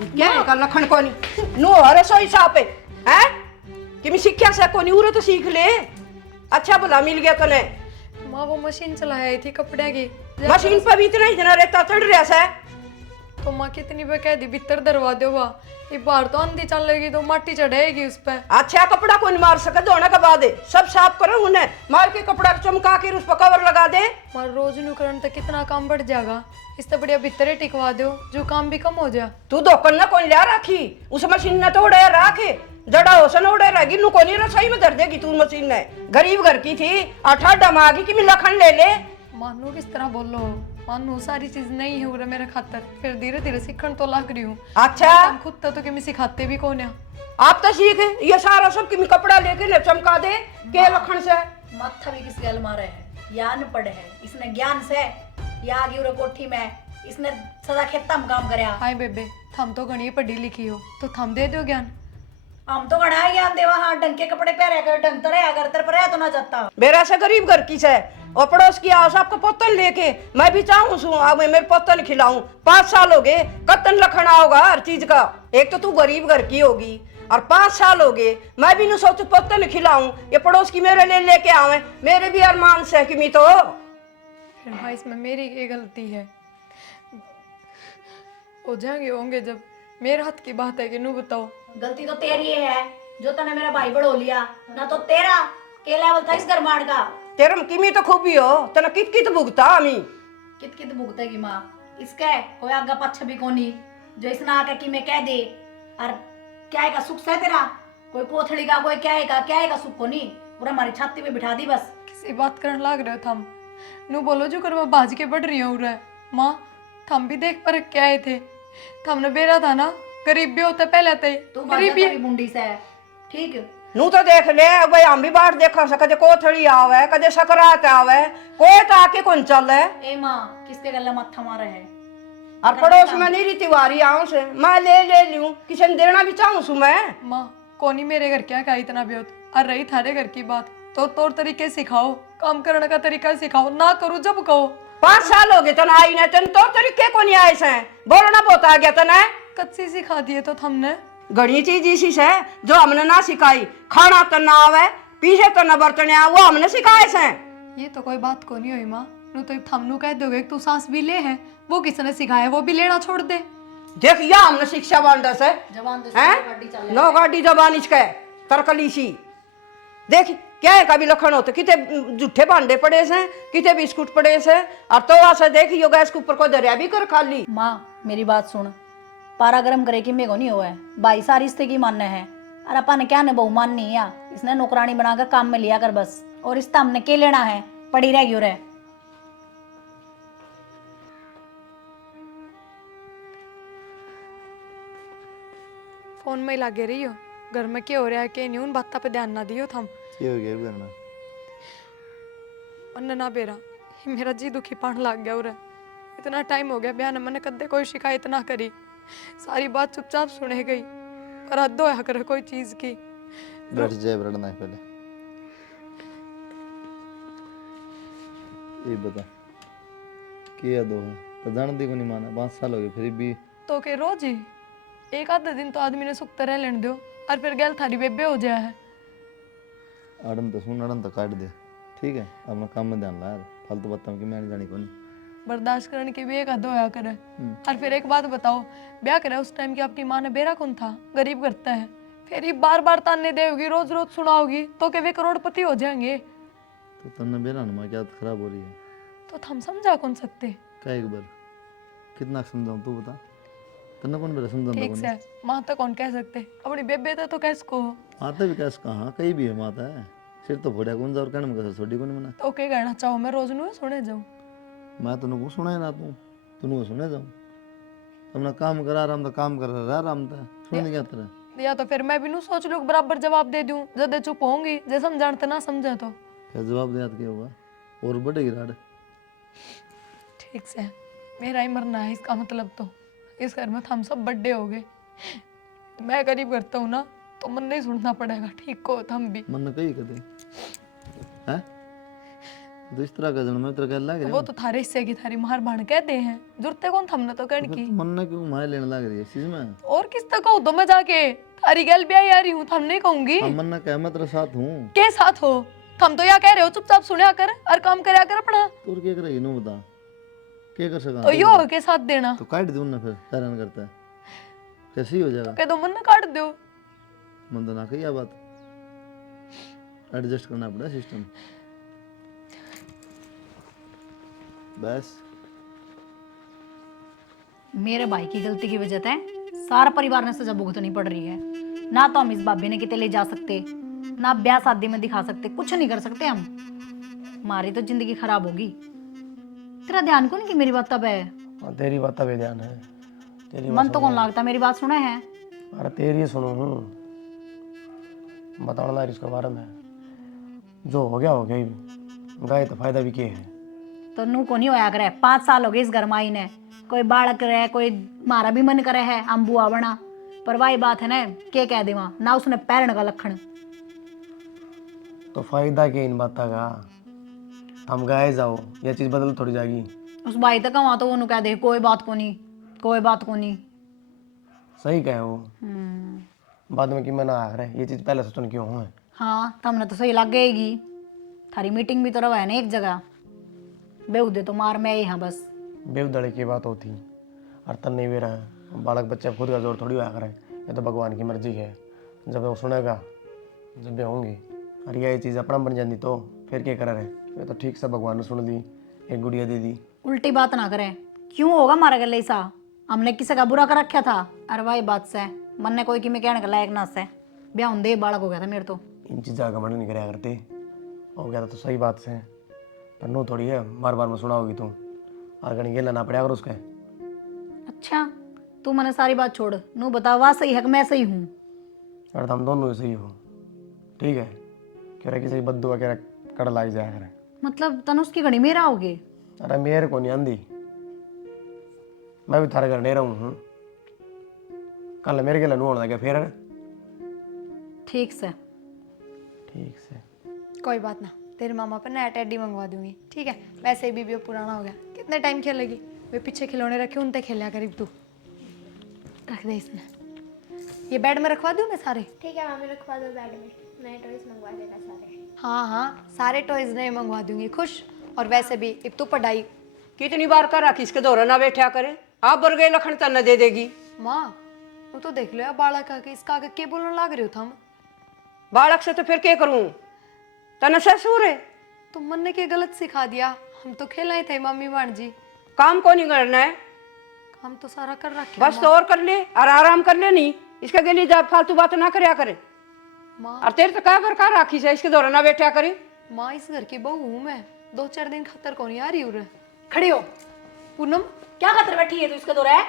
क्या का लखन कोनी नो हर सो हिसाब पे हैं कि मैं सीखा से कोनी उरे तो सीख ले। अच्छा भला मिल गया तने। माँ वो मशीन चलाई थी कपड़े की। मशीन पर भी इतना रेता चढ़ रहा है। तो माँ कितनी बार कह दी भीतर दरवा दो वा ये बाहर तो आंधी चलेगी तो माटी चढ़ेगी उस पे। अच्छा कपड़ा कौन मार सके धोने के बाद सब साफ करो उन्हें मार के कपड़ा चमका के उस पर कवर लगा दे। मार रोज नु करन तो कितना काम बढ़ जाएगा। इससे बढ़िया भीतर ही टिकवा दो जो काम भी कम हो जाए। तू धोकन ना कौन लिया राखी उस मशीन ने तो उड़े राखे जड़ा होसन उड़े रहेगी नु कोनी रसोई में धर देगी तू मशीन ने। गरीब घर की थी आठा डमागी कि मैं लखन ले ले। मानू किस तरह बोलो मानू सारी चीज नहीं है उरे मेरे खातर फिर धीरे धीरे सीखन तो लग रही हूँ। अच्छा खुद तो कि मैं सिखाते भी कौन है। आप तो सीखे ये सारा सब कि मैं कपड़ा लेके ले चमका दे के लखन से। माथा भी किस गल मारे है या अनपढ़ है इसने ज्ञान से या आगे उरे कोठी में इसने सदा खेता में काम करया। हाय बेबे थम तो घनी पढ़ी लिखी हो तो थम दे दो ज्ञान। हम तो घड़ा ज्ञान देवा हाँ ढंग के कपड़े पहरे कर ढंग तो रहा कर तेरे पर तो ना जाता। मेरा से गरीब घर की से और पड़ोस की आओ सबको पोतन लेके मैं भी चाहूँ सू अब मैं मेरे पोतन खिलाऊं 5 साल हो गए कत्तन लखना होगा हर चीज का। एक तो तू गरीब घर की होगी और 5 साल हो गए मैं भी नहीं सोचू पोतन खिलाऊं ये पड़ोस की मेरे लिए लेके आवे मेरे भी अरमान से कि मैं तो फिर भाई इसमें मेरी ये गलती है। हो जाएंगे होंगे जब मेरे हाथ की बात है कि नू बताओ। गलती तो तेरी है जो तने मेरा भाई बढ़ो लिया ना तो तेरा के लेवल था इस घर मार का। तेरा किमी तो खूबी हो तना कित कित भुगता हमी कित कित भुगतेगी माँ इसके कोई आगा पछ भी कोनी जो इसने आके कि मैं कह दे और क्या है का सुख से तेरा कोई कोथड़ी का कोई क्या है का सुख कोनी पूरा हमारी छाती पे बिठा दी बस। किसी बात करने लाग रहे हो थम नू बोलो जो कर मैं बाज के बढ़ रही हूँ रे माँ थम भी देख पर क्या आए थे थमने बेरा था ना गरीब भी होता पहले थे तू गरीब भी मुंडी से ठीक नू तो देख ले भाई हम भी बाहर देखा से कदे कोथड़ी आवे कदे सकरात आवे कोई तो आके कौन चल है। ए माँ किसके गले मत्था मारे है और पड़ोस में नहीं रीति वारी आऊं से मैं ले लूं किसी ने देना भी चाहूं सु मैं। माँ कोनी मेरे घर क्या इतना भी होता और रही थारे घर की बात तो तौर तरीके सिखाओ काम करने का तरीका सिखाओ ना करूँ जब कहो। 5 साल हो गए तना आई ना तन तो तरीके को नहीं आए से बोलना बहुत आ गया तना कच्ची सिखा दिए तो थमने घड़ी चीज इसी से जो हमने ना सिखाई खाना तो ना आवे पीछे तो ना बर्तन वो हमने सिखाए से। ये तो कोई बात को नहीं हुई माँ नू तो थमनू कह दोगे तू सांस भी ले है वो किसने सिखाया वो भी लेना छोड़ दे। देख या हमने शिक्षा बांधा से जवान दे गाड़ी चले नो गाड़ी जबान इसके तरकली सी देख क्या है कभी लखन होते किते जूठे भांडे पड़े से किते बिस्कुट पड़े से और तो ऐसे देख यो गैस के ऊपर को दरिया भी कर खाली। माँ मेरी बात सुन पारा गरम करे कि मेरे को नहीं हुआ है भाई सारी रिश्ते की मानना है और अपन क्या ने बहु माननी है इसने नौकरानी बनाकर काम में लिया कर बस और रिश्ता हमने के लेना है पड़ी रहेगी और फोन में ही लगे रही हो घर में क्या हो रहा है क्या नहीं उन बातों पे ध्यान ना दियो थम। ये हो गया करना अन्ना ना बेरा मेरा जी दुखी पान लग गया उरे इतना टाइम हो गया ब्याह ने मैंने कदे कोई शिकायत ना करी सारी बात चुपचाप सुने गई पर हद होया करे कोई चीज की। बैठ जाए रड़ना है पहले ये बता क्या दो है तो जानती को नहीं माना 5 साल हो गए फिर भी तो के रोज ही एक आधा दिन तो आदमी ने सुखता रह लेने दो और फिर गैल थारी बेबे हो जाए है। आड़न तो सुन आड़न तो काट दे ठीक है अपना काम में ध्यान ला यार फालतू बातों की मैं नहीं जानी कौन बर्दाश्त करने की भी एक हद होया करे। और फिर एक बात बताओ ब्याह करे उस टाइम की अपनी माँ ने बेरा कौन था गरीब करता है फिर ही बार बार ताने देगी रोज रोज सुनाओगी तो के वे करोड़पति हो जाएंगे। तो तन्ने बेरा ना क्या खराब हो रही है तो हम समझा कौन सकते क्या एक बार कितना समझाऊं तू बता तन्ने कौन बेरा समझाता ठीक से माँ तो कौन कह सकते अपनी बेबे तो कैसको माता भी कैसे कहाँ कहीं भी है माता है सिर तो फोड़ा कौन जा और कहने में कैसे छोटी कौन मना तो क्या कहना चाहो मैं रोज नु सुने जाऊं मैं तो को सुना है ना तू सुने जाऊं अपना काम करा आराम था काम कर रहा आराम था सुन क्या तरह या तो फिर मैं भी नू सोच लूं बराबर जवाब दे दूं जदे चुप होंगी जे समझाते ना समझे तो क्या जवाब दे क्या होगा और बढ़ेगी राड ठीक से मेरा ही मरना है इसका मतलब तो इस घर में हम सब बड्डे हो गए मैं गरीब करता हूँ ना तो मन नहीं सुनना पड़ेगा ठीक को हम भी मन कही कदे हैं तो इस तरह का जन्म में तेरा क्या लग तो रहा वो तो थारे हिस्से की थारी मार भाण कहते हैं, जुड़ते कौन थमने तो कण की। मन ना क्यों मार लेने लग रही है इस चीज में? और किस तक कहूँ तो मैं जाके थारी गल ब्याह आ रही हूँ, थम नहीं कहूंगी। हम मन ना कह मैं तेरे साथ हूँ। के साथ हो थम तो या कह रहे हो चुपचाप सुनया कर और काम करया कर अपना। तू क्या करेगी नो बता, क्या कर सका? तो यो के साथ देना तो काट दूं ना, फिर हैरान करता है कैसे हो जाएगा? कह दो मन ना काट दो। मन तो ना कही यह बात, एडजस्ट करना पड़ा सिस्टम बस। मेरे भाई की गलती की वजह से सारा परिवार ने सजा भुगतनी पड़ रही है। ना तो हम इस भाभी ने किते ले जा सकते, ना ब्याह शादी में दिखा सकते, कुछ नहीं कर सकते हम। हमारी तो जिंदगी खराब होगी। तेरा ध्यान कौन की मेरी बात तब है? हाँ, तेरी बात तब ध्यान है, तेरी मन तो कौन लागता मेरी बात सुना है? अरे तेरी सुनो हूँ, बताना इसके बारे में। जो हो गया ही, गए तो फायदा भी क्या है। तो नू को नहीं होया करे, 5 साल हो गए इस घर में आई ने। कोई बालक रहे, कोई मारा भी मन करे है हम बुआ बना, पर वही बात है ना, के कह दे वहां ना उसने पैरण का लक्षण। तो फायदा क्या इन बात का? हम गए जाओ, यह चीज बदल थोड़ी जाएगी। उस भाई तक वहां तो वो कह दे कोई बात को नहीं, कोई बात को नहीं। सही कहे वो, बाद में कि मैं ना आ रहे, ये चीज पहले सोचने क्यों है। हाँ तमने तो सही लग गएगी। थारी मीटिंग भी तो रहा है ना एक जगह, बेहुदे तो मार में यहाँ बस। बेवदड़े की बात होती, और तन नहीं भी रहा। बालक बच्चे खुद का जोर थोड़ी होया करे, ये तो भगवान की मर्जी है। जब वो सुनेगा, जब वे होंगे, और ये चीज़ अपना बन जाती तो फिर क्या करे रहे। ये तो ठीक से भगवान ने सुन ली, एक गुड़िया दे दी। उल्टी बात ना करें, क्यों होगा हमारे गले ऐसा? हमने किसी का बुरा कर रखा था? अरे भाई बात से मन ने कोई कि मैं कहने का लायक ना से ब्याह होंदे बालक हो गया था मेरे तो। इन चीज़ा का घमंड नहीं कराया करते, हो गया तो सही बात से, पर नो थोड़ी है बार बार में सुना होगी तुम, और कहीं गेला ना पड़ा अगर उसका। अच्छा तू मैंने सारी बात छोड़, नू बता वाह सही है कि मैं सही हूँ? अरे तो हम दोनों सही हो, ठीक है। कह रहे किसी बद्दुआ कह रहे कड़ लाई जाया करे। मतलब तनुष की घड़ी मेरा होगे? अरे मेरे को नहीं आंधी, मैं भी थारे घर नहीं रहूँ। कल मेरे के लिए होने लगा फिर। ठीक से ठीक से, कोई बात ना, तेरे मामा पर नया टेडी मंगवा दूंगी, ठीक है। वैसे ही बीबी पुराना हो गया, कितने टाइम खेलेगी? वे पीछे खिलौने रखे उनते खेलिया करीब। तू रख दे इसमें, ये बेड में रखवा दूं मैं सारे? ठीक है मामी, रखवा दो बेड में, नए टॉयज मंगवा देना सारे। हाँ हाँ, सारे टॉयज नए मंगवा दूंगी, खुश। और वैसे भी अब तू पढ़ाई कितनी बार करा कि इसके दौरा ना बैठा करे, आप बरगे लखन तन न दे देगी। माँ तू तो देख लो यार, बालक आके इसका आगे के बोलने लग रहे हो थम। बालक से तो फिर क्या करूं, तन ससुर है। तो मन ने के गलत सिखा दिया, हम तो खेल ही थे मम्मी मान जी। काम को नहीं करना है, हम तो सारा कर रखे बस तो और कर ले और आराम कर ले, नहीं इसके गली जा फालतू बात ना करया करे। माँ और तेरे तो क्या कर का राखी से इसके दौरा ना बैठा करे। माँ इस घर की बहू हूँ मैं, 2-4 दिन खतर को नहीं आ रही हूँ। खड़ी हो पूनम, क्या खातर बैठी है तू इसके दौरा है?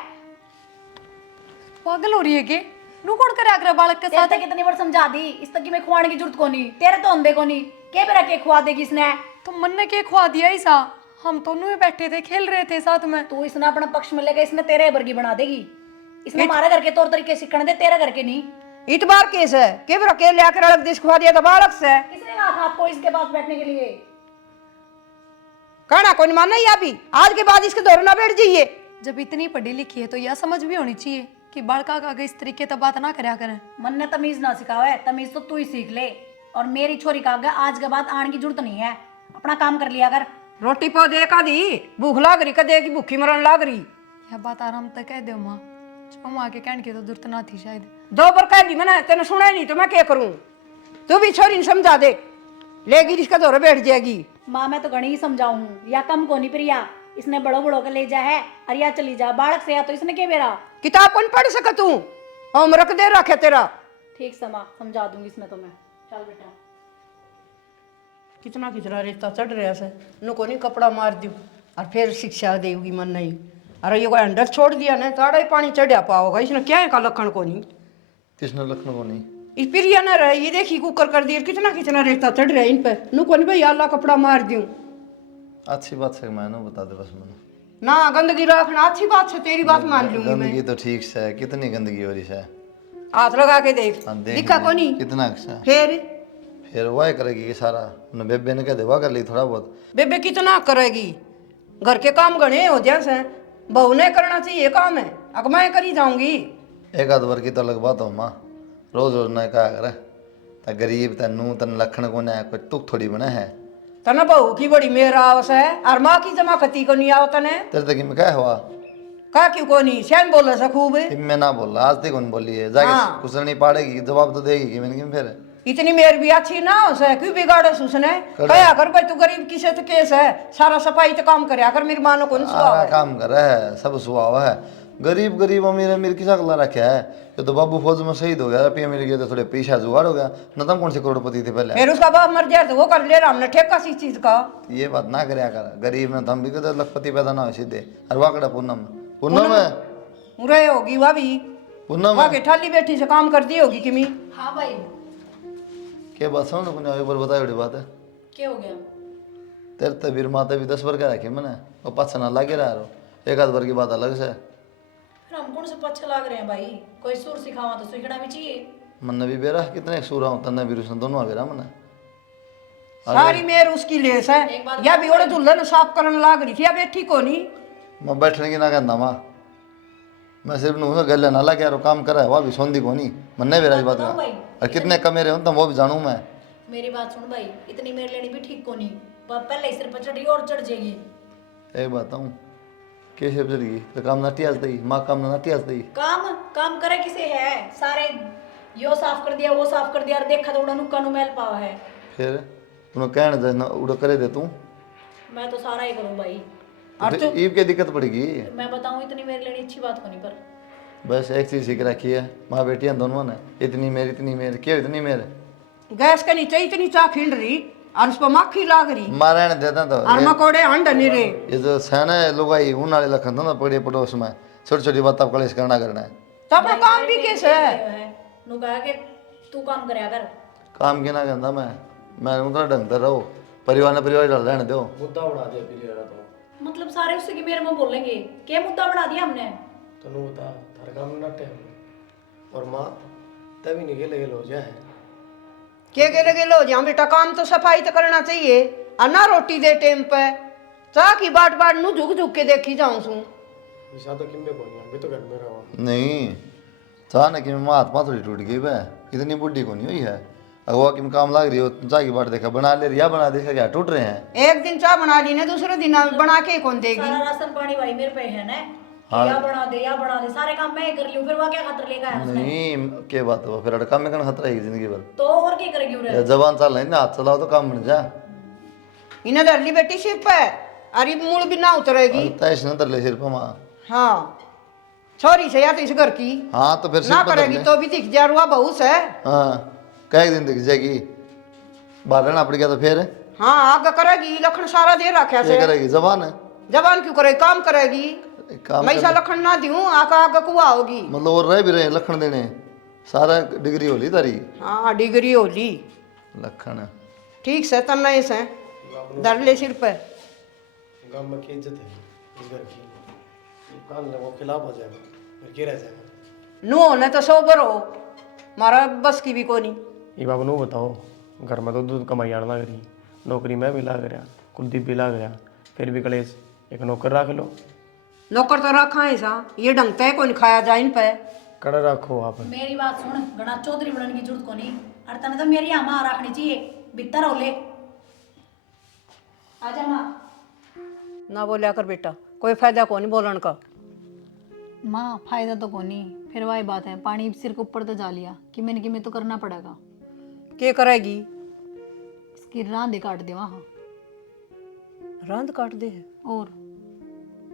पागल हो रही है के? नू कौन करे आगरा बालक के तेरे साथ? तक कितनी बार समझा दी, इस तक की मैं खुआने की जरूरत को नहीं, तेरे तो अंधे को नहीं, के बेरा के खुआ देगी इसने? तो मन ने के खुआ दिया ऐसा? हम दोनों में बैठे थे, खेल रहे थे साथ में। तू इसने अपना पक्ष में लेकर इसने तेरे वर्गी बना देगी। इसने हमारे घर के तौर तरीके सीखने दे, तेरे घर के नहीं। इतबार केस है के बरा के लेकर अलग देश खुआ दिया तो बालक से किसने कहा था आपको इसके पास बैठने के लिए? कहना कोई मानना ही अभी, आज के बाद इसके दौरा ना बैठ जाइए। जब इतनी पढ़ी लिखी है तो यह समझ भी होनी चाहिए कि बड़का का आगे इस तरीके तो बात ना करया करें। मन ने तमीज ना सिखाओ है, तमीज तो तू ही सीख ले। और मेरी छोरी का आगे आज के बाद आने की जरूरत नहीं है, अपना काम कर लिया कर। रोटी पौ दे का दी, भूख लाग रही कदे की भूखी मरण लाग रही। यह बात आराम तक कह दो माँ, जो माँ के कहने की तो जरूरत ना थी शायद। 2 बार कह दी मैंने, तेने सुना नहीं तो मैं क्या करूं? तू भी छोरी समझा दे, लेगी इसका दौरा बैठ जाएगी। माँ मैं तो घणी ही समझाऊं, या कम को नहीं प्रिया, इसने बड़ो बड़ो के ले जा है और या चली जा बालक से, या तो इसने के बेरा किताब कौन पढ़ सका तू, होमवर्क दे रखे तेरा। ठीक से माँ समझा दूंगी इसमें तो मैं। चल बेटा, कितना कितना रिश्ता चढ़ रहा से, नु को नहीं कपड़ा मार दू और फिर शिक्षा देगी मन नहीं। अरे ये कोई अंडर छोड़ दिया ना तो आड़ा ही पानी चढ़ा पाओगा, इसने क्या है का लखन को नहीं। किसने लखनऊ को नहीं? इस प्रिया ना रहे, ये देखी कुकर कर दिया, कितना कितना रिश्ता चढ़ रहा है इन पे। नु को नहीं भाई अल्लाह कपड़ा मार दूं, अच्छी बात है, मैं ना बता दे बस मैंने। ना गंदगी रखना अच्छी बात है, तेरी बात मान लूंगी मैं। गंदगी तो ठीक से है, कितनी गंदगी हो रही है? हाथ लगा के देख, हाँ, देख दिखा ले। को नहीं कितना अच्छा। फिर फिर वह करेगी ये सारा, न बेबे ने कह दे वाह कर ली थोड़ा बहुत। बेबे कितना करेगी, घर के काम गणे हो जैसे बहू ने करना चाहिए काम है, अब मैं करी जाऊंगी। एक आध बार की तो अलग बात हो माँ, रोज रोज न कहा करे ता गरीब तनु तन लखन को न कोई तुक थोड़ी बना है। तना बहू की बड़ी मेरा आवस है और माँ की जमा खती को नहीं आओ तने तेरे तक में क्या हुआ? का क्यों को नहीं सैन बोल रहा खूब मैं ना बोल रहा, आज तक कौन बोली है, जाके हाँ। कुछ नहीं पाड़ेगी, जवाब तो देगी कि मैंने कि फिर इतनी मेर भी अच्छी ना हो सके, क्यों बिगाड़े उसने कया कर भाई तू गरीब किसे तो केस है, सारा सफाई तो काम करे अगर मेरी माँ ने कौन सुहा सारा है। काम कर रहा है, सब सुहावा है। गरीब गरीब अमीर अमीर किसा गला रखा है, ये तो बाबू फौज में शहीद हो गया, रुपये मिल गए तो थोड़े पैसा जुगाड़ हो गया, न तुम कौन से करोड़पति थे पहले। फिर उसका बाप मर जाए तो वो कर ले रहा हमने ठेका सी चीज का। ये बात ना करे कर, गरीब में हम भी कहते लखपति पैदा ना हो सीधे। और वाकड़ा पूनम पूनम है, मुरे होगी वह भी पूनम वहाँ है के ठाली बैठी से काम कर दी होगी किमी। हाँ भाई, क्या बात समझ कुछ एक बार बताई बड़ी बात है। क्या हो गया? तेरे तबीर माता भी 10 बार क्या रखे मैंने, वो पाछा ना लागे रहा रो, एक आध बार की बात अलग से। फिर हम कौन से पच्छे लाग रहे हैं भाई, कोई सुर सिखावा तो सीखना भी चाहिए। मन भी बेरा कितने सूरा हूँ तन्ने भी रुसन दोनों बेरा मैंने। सारी मेर उसकी लेस है, या भी ओड़े दुल्हन साफ करने लाग रही थी, अब बैठी को नहीं। मैं बैठने की ना कहना माँ, मैं सिर्फ नू गले ना लगे यार काम करा है, वह भी सोंदी को नहीं मन्ने बेरा इस बात का। और कितने कमेरे हूँ तो वो भी जानूँ मैं। मेरी बात सुन भाई, इतनी मेरे लेनी भी ठीक को नहीं, पहले ही सिर पर चढ़ी और चढ़ जाएगी। एक बात हूँ कैसे चढ़ी तो काम नाटी आज दी, माँ काम ना नाटी आज दी। काम काम करे किसे है, सारे यो साफ कर दिया वो साफ कर दिया, और देखा तो उड़ा नुक्का नु मैल पावा है। फिर तूने कहने दे ना उड़ा करे दे तू, मैं तो सारा ही करूँ भाई। तो ईब की दिक्कत पड़ेगी। मैं बताऊँ इतनी मेरे लेनी अच्छी बात को नहीं, पर बस एक चीज सीख रखी है माँ बेटियां दोनों ने, इतनी मेर क्यों इतनी मेर गैस के नीचे इतनी चाह खिल रही और उस पर मक्खी लाग रही मारे ने देता तो और मकोड़े अंड नहीं रहे। ये जो सैन है लोग आई उन वाले लखन था ना पड़े पड़ोस में छोटी छोटी बात आप कलेश करना है। तो अपना काम भी कैसे है, नु कहा कि तू काम करे अगर काम के ना कहता मैं उतना ढंग से रहो, परिवार ने परिवार डाल रहने दो। मुद्दा बढ़ा दिया फिर यार तो मतलब सारे उससे की मेरे में बोलेंगे, क्या मुद्दा बढ़ा दिया हमने? तनु बता थारे काम में नटे और माँ तभी नहीं गेले गेलो जाए के गेले लो जहाँ बेटा काम तो सफाई तो करना चाहिए और ना रोटी दे टाइम पे चाह की बाट बाट नू झुक झुक के देखी जाऊं सू। विसा तो किम्मे को नहीं, मैं तो घर में रहा नहीं चाह ना कि मैं हाथ पाथ थोड़ी टूट गई वह इतनी बुढ़ी को नहीं हुई है, अगवा की काम लग रही हो चाह की बाट देखा बना ले रही बना देखा क्या टूट रहे हैं। एक दिन चाह बना ली ना दूसरे दिन बना के कौन देगी। सारा राशन पानी भाई मेरे पे है ना, या बना दे या बना दे, सारे काम मैं ही कर लूं, फिर वह क्या खतर लेगा है उसने? नहीं क्या बात हो फिर अड़का में खतरा है जिंदगी भर। तो और क्या करेगी उरे? जबान चल रही ना हाथ चलाओ तो काम बन जा। इन्हें धर ली बेटी सिर पे अरे मूल भी ना उतरेगी। तैश न ले सिर पर माँ। हाँ छोरी से या तो इस घर की हाँ तो फिर ना सिर पर करेगी तो भी दिख जा रुआ बहू से। हाँ कई दिन दिख जाएगी, बाहर रहना पड़ गया तो फिर हाँ आगे करेगी, लखन सारा दे रखा क्या से। करेगी जबान है जबान क्यों करेगी, काम करेगी। काम मैं ऐसा लखन ना दूं आका आगे कुआ होगी। मतलब और रह भी रहे लखन देने सारा डिग्री होली तारी हाँ डिग्री होली लखन ठीक से तन्ने से धर ले सिर पे। गांव में की इज्जत है इस घर की, कान लगो खिलाफ हो जाएगा फिर क्या रह जाएगा। नु होने तो सोबर हो, मारा बस की भी कोनी। ये बाबू नु बताओ घर में तो दूध कमाई आना लग रही, नौकरी में भी लाग रहा, कुलदीप भी लाग रहा, फिर भी कलेश एक नौकर रख लो। नौकर तो रखा है सा, ये ढंग तय कोई खाया जाए इन पे। कड़ा रखो आप। मेरी बात सुन, गणा चौधरी बनने की जरूरत को नहीं, और तने तो मेरी अम्मा रखनी चाहिए भीतर हो ले। आजा माँ। ना बोलिया कर बेटा, कोई फायदा को नहीं बोलन का। माँ फायदा तो को नहीं, फिर वही बात है, पानी सिर के ऊपर तो जा लिया कि मैंने कि मैं तो करना पड़ेगा। के करेगी? इसकी रांधे काट दे वहाँ, रांद काट दे और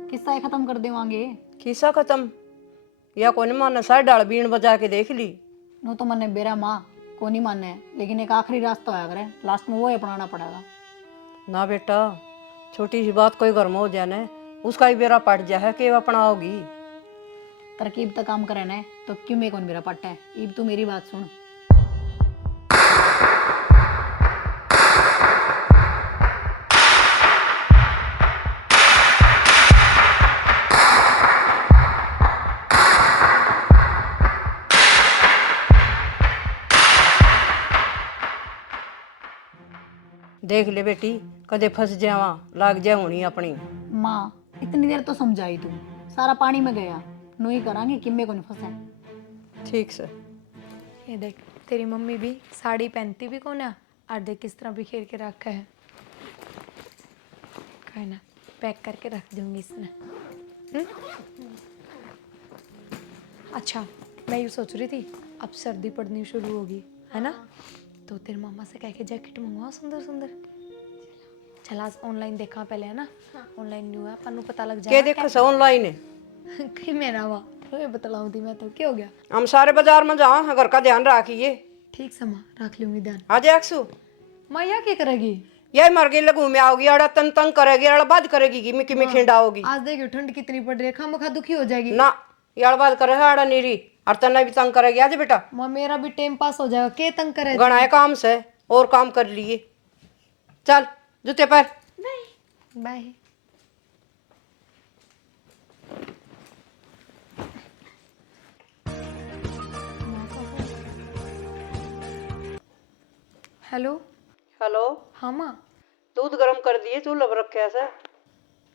किस्सा ही खत्म कर देवांगे। खिस्सा खत्म या कोई नहीं माने साइड डाल बीन बजा के देख ली। नो तो मन्ने बेरा माँ को नहीं माने, लेकिन एक आखिरी रास्ता आया करे, लास्ट में वो ही अपनाना पड़ेगा। ना बेटा छोटी सी बात कोई घर में हो जाए ना उसका ही बेरा पट जाए कि अपनाओगी। तरकीब तक काम करे ना तो क्यों मेरे कौन बेरा पट्टा है। ईब तू मेरी बात सुन, देख ले बेटी, कदे फंस जावा, लाग जा होनी अपनी। माँ इतनी देर तो समझाई तू, सारा पानी में गया, नो ही करांगे किम्मे को नहीं फंसा। ठीक से। ये देख, तेरी मम्मी भी साड़ी पहनती भी कौन है, और देख किस तरह बिखेर के रखा है। कहीं ना पैक करके रख दूंगी इसने। अच्छा, मैं यूँ सोच रही थी, अब सर्दी पड़नी शुरू होगी है ना, तो तेरे मामा से कह के जैकेट मंगवाओ सुंदर सुंदर। चल आज ऑनलाइन देखा पहले है ना, ऑनलाइन न्यू है, अपन पता लग के जाएगा देखो से ऑनलाइन है। कहीं मेरा हुआ तो बतलाऊँ थी मैं, तो क्या हो गया। हम सारे बाजार में जाओ, घर का ध्यान रखिए। ठीक समा रख लूंगी ध्यान। आज अक्सू मैया क्या करेगी। ये मर गई लगू में आओगी, अड़ा तन तंग करेगी, अड़ा बात करेगी कि मिकी में खिंडाओगी आज देखियो ठंड कितनी पड़ रही है, खामखा दुखी हो जाएगी ना, ये बात करे है अड़ा नीरी, और तना भी तंग करेगी। आज बेटा माँ मेरा भी टाइम पास हो जाएगा, के तंग करे। गणा है काम से, और काम कर लिए। चल जूते पर। बाय। हेलो। हेलो। हाँ माँ। दूध गर्म कर दिए, चूल्हे पर रखे ऐसे।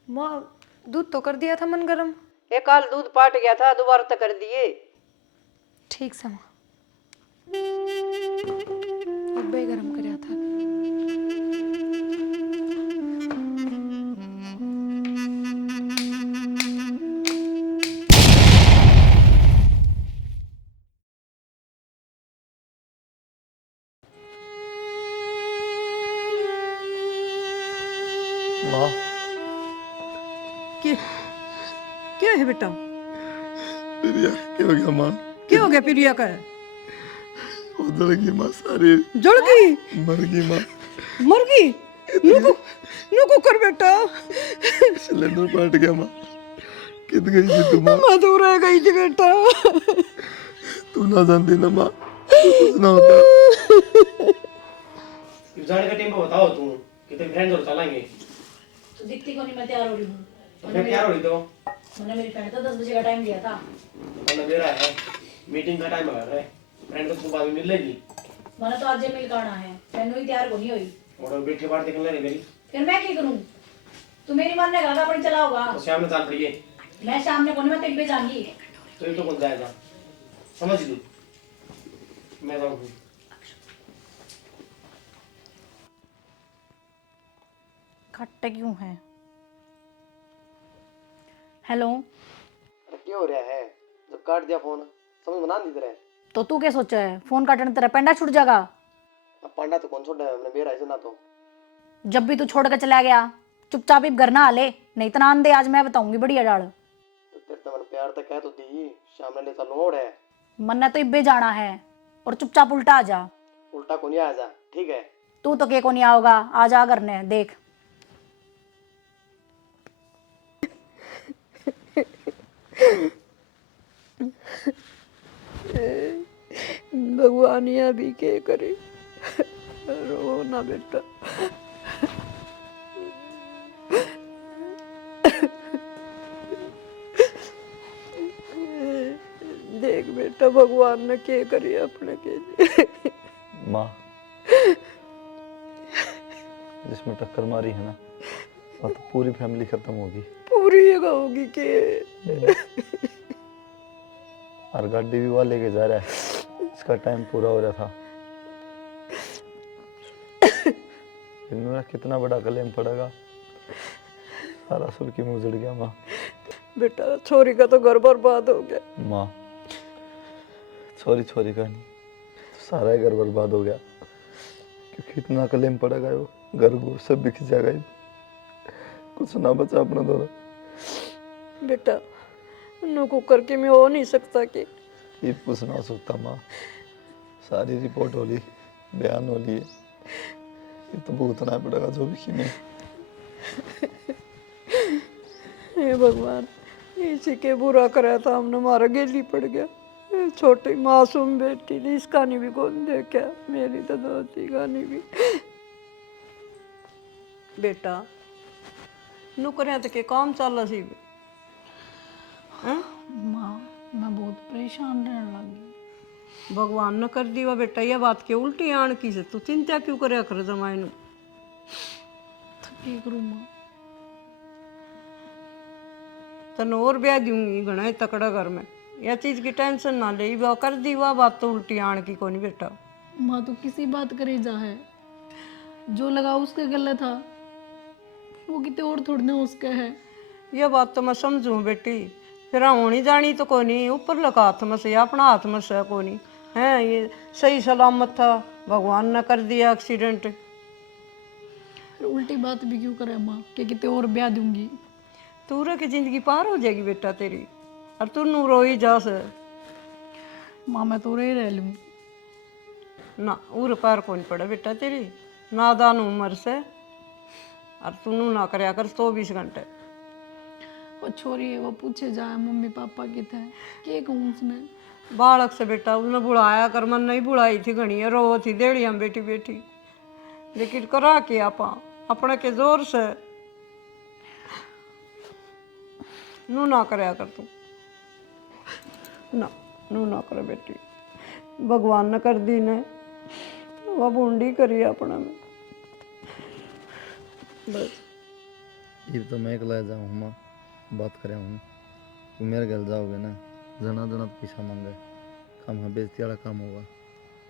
माँ दूध तो कर दिया था मन गरम। एक काल दूध पाट गया था, दोबारा तक कर दिए। ठीक समा, अब भी गरम कराया था। माँ क्या है बेटा, प्रिया क्या हो गया माँ? क्या हो गया प्रिया का? उधर की माँ सारी जड़ गई, मर गई माँ। मर गई। नुको नुको कर बेटा। सिलेंडर फट गया माँ। कित गई थी तू माँ? माँ दूर रह गई थी बेटा। तू ना जानती ना माँ, कुछ ना होता। जाने का टाइम बताओ तुम, कितने फ्रेंड्स और चलेंगे। तो दिखती को नहीं, मैं तैयार हो रही हूँ। मैं तैयार हो रही तो मैंने मेरी फ्रेंड तो 10 बजे का टाइम दिया था। मैंने दे रहा है, मीटिंग का टाइम है रहा है, फ्रेंड को सुबह में मिल लेगी। मैंने तो आज मिल करना है, मैंने ही तैयार को नहीं हुई। और बैठे बाहर दिखने रही मेरी, फिर मैं क्या करूँ? तू मेरी मानने का अपनी चलाओगा। तो शाम में चाल पड़ी है, मैं सामने को नहीं, मैं तेरे पे जाऊंगी। तो ये तो कौन जाएगा, समझ ली। मैं जाऊँ खट्टे क्यों है? हेलो। क्या हो रहा है? जब काट दिया फोन, समझ बना दी तेरे। तो तू क्या सोचा है, फोन काटने तेरा पेंडा छूट जाएगा? अब पांडा तो कौन छोड़ा है, हमने बेरा ऐसे ना तो। जब भी तू छोड़ के चला गया, चुपचाप ही घर ना आ ले, नहीं तो ना आंदे आज मैं बताऊंगी बढ़िया डाल। तो तेरे तो मैंने प्यार तक कह तो दी, शाम में ले चलो ओढ़ है। मन ने तो इब्बे जाना है, और चुपचाप उल्टा आ जा। उल्टा को नहीं आ जा, ठीक है? तू तो के को नहीं आओगा, आ जा करने देख। भगवान ये अभी के करे। रो ना बेटा। देख बेटा, भगवान ने के करी अपने के लिए। माँ जिसमें टक्कर मारी है ना, वो तो पूरी फैमिली खत्म होगी। पूरी जगह होगी के। और गाड़ी भी वाले के जा रहा है, इसका टाइम पूरा हो रहा था। मेरा कितना बड़ा क्लेम पड़ेगा, सारा सुर की मुँह उजड़ गया माँ। बेटा छोरी का तो घर बर्बाद हो गया। माँ छोरी छोरी का नहीं, सारा ही घर बर्बाद हो गया, क्योंकि इतना क्लेम पड़ेगा, वो घर घोर सब बिक जाएगा, कुछ ना बचा अपना दौरा। बेटा नुको करके मैं हो नहीं सकता कि ये कुछ ना हो सकता माँ, सारी रिपोर्ट हो ली, बयान हो लिए, ये तो भुगतना पड़ेगा जो भी की नहीं। हे भगवान, इसी के बुरा करा था हमने, हमारा गेली पड़ गया। छोटी मासूम बेटी थी, इसका नहीं भी कौन देखा, मेरी तो दोती का नहीं भी। बेटा नुकरिया तो के काम चल सी। माँ मैं बहुत परेशान रहने लगी। भगवान न कर दिया बेटा, यह बात के उल्टी आन की से तू चिंता क्यों करे कर जमाई नु। की करूँ माँ? तन और ब्याह दूंगी घना ही तकड़ा घर में। यह चीज की टेंशन ना ले, वो कर दी वह बात तो उल्टी आण की कोनी बेटा। माँ तो किसी बात करे जा है, जो लगा उसके गले था, वो कितने और थोड़ी ना उसका है। यह बात तो मैं समझूं बेटी, फिर होनी जानी तो कोनी, ऊपर लगा हाथ में से अपना हाथ में से कोनी है। ये सही सलामत था, भगवान ने कर दिया एक्सीडेंट। फिर उल्टी बात भी क्यों करे माँ कि कितने और ब्याह दूंगी? तूरे की जिंदगी पार हो जाएगी बेटा तेरी, और तू नू रोई जा से माँ मैं तो रह लूँ। ना उर पार कौन पड़े बेटा तेरी, नादान उम्र से। और तू नू ना करया कर 24 घंटे। वो छोरी है, वो पूछे जाए मम्मी पापा की थे, के कहूँ उसने? बालक से बेटा उसने बुलाया कर, मन नहीं बुलाई थी घनी रो थी देड़ी हम बेटी बेटी, लेकिन करा के आपा अपने के जोर से नू ना करया कर तू। ना नू ना करे बेटी, भगवान ने कर दी ने, वह बूंदी करी अपने में बस। ये तो मैं अकेला जाऊँ माँ, बात करें हूँ। तुम मेरे घर जाओगे ना, जना जना पैसा मांगे, काम हाँ बेइज्जती वाला काम होगा।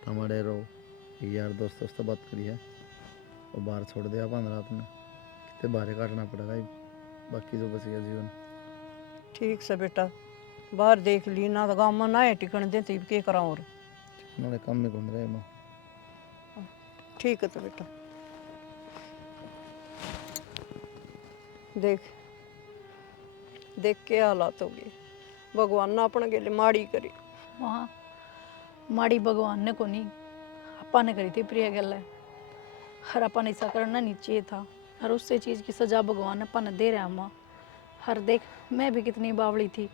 हमारे रहो यार दोस्तों से बात करी है, और बाहर छोड़ दिया 15 रात में, कितने बाहर काटना पड़ेगा ये, बाकी जो बच गया जीवन। ठीक से बेटा, बाहर देख ली ना, तो गाँव में ना है टिकन दे तीब के करा और। उन्होंने काम में घूम रहे माँ। ठीक है तो बेटा, देख देख के हालात होगी, भगवान ने अपने के लिए माड़ी करी। वहाँ माड़ी भगवान ने को नहीं, अपा ने करी थी प्रिय गल है। हर अपन ऐसा करना नहीं चाहिए था, हर उससे चीज़ की सजा भगवान अपन ने दे रहा माँ। हर देख मैं भी कितनी बावड़ी थी,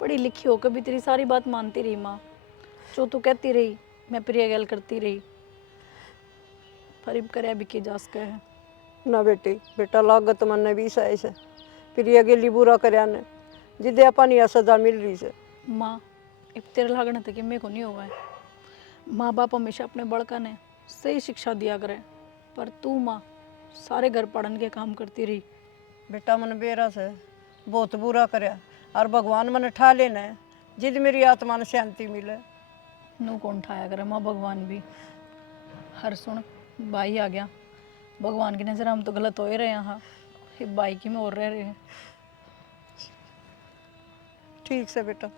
पढ़ी लिखी होकर भी तेरी सारी बात मानती रही माँ, जो तू कहती रही मैं प्रिय गल करती रही, पर अब करे भी की जा सके है। ना बेटी, बेटा लागत मन भी सही से फिर ये गेली बुरा करया ने, जिदे अपन यह सजा मिल रही से। माँ अब तेरे लागने तक मेरे को नहीं हुआ है। माँ बाप हमेशा अपने बड़का ने सही शिक्षा दिया करे, पर तू माँ सारे घर पढ़न के काम करती रही। बेटा मन बेरा से बहुत बुरा करया, और भगवान मन ठा लेना, जिद मेरी आत्मा ने शांति मिले। नू कौन ठाया करे माँ, भगवान भी। हर सुन भाई आ गया, भगवान की नजर हम तो गलत हो ही रहे यहाँ, भाई की में और रह रहे हैं। ठीक से बेटा।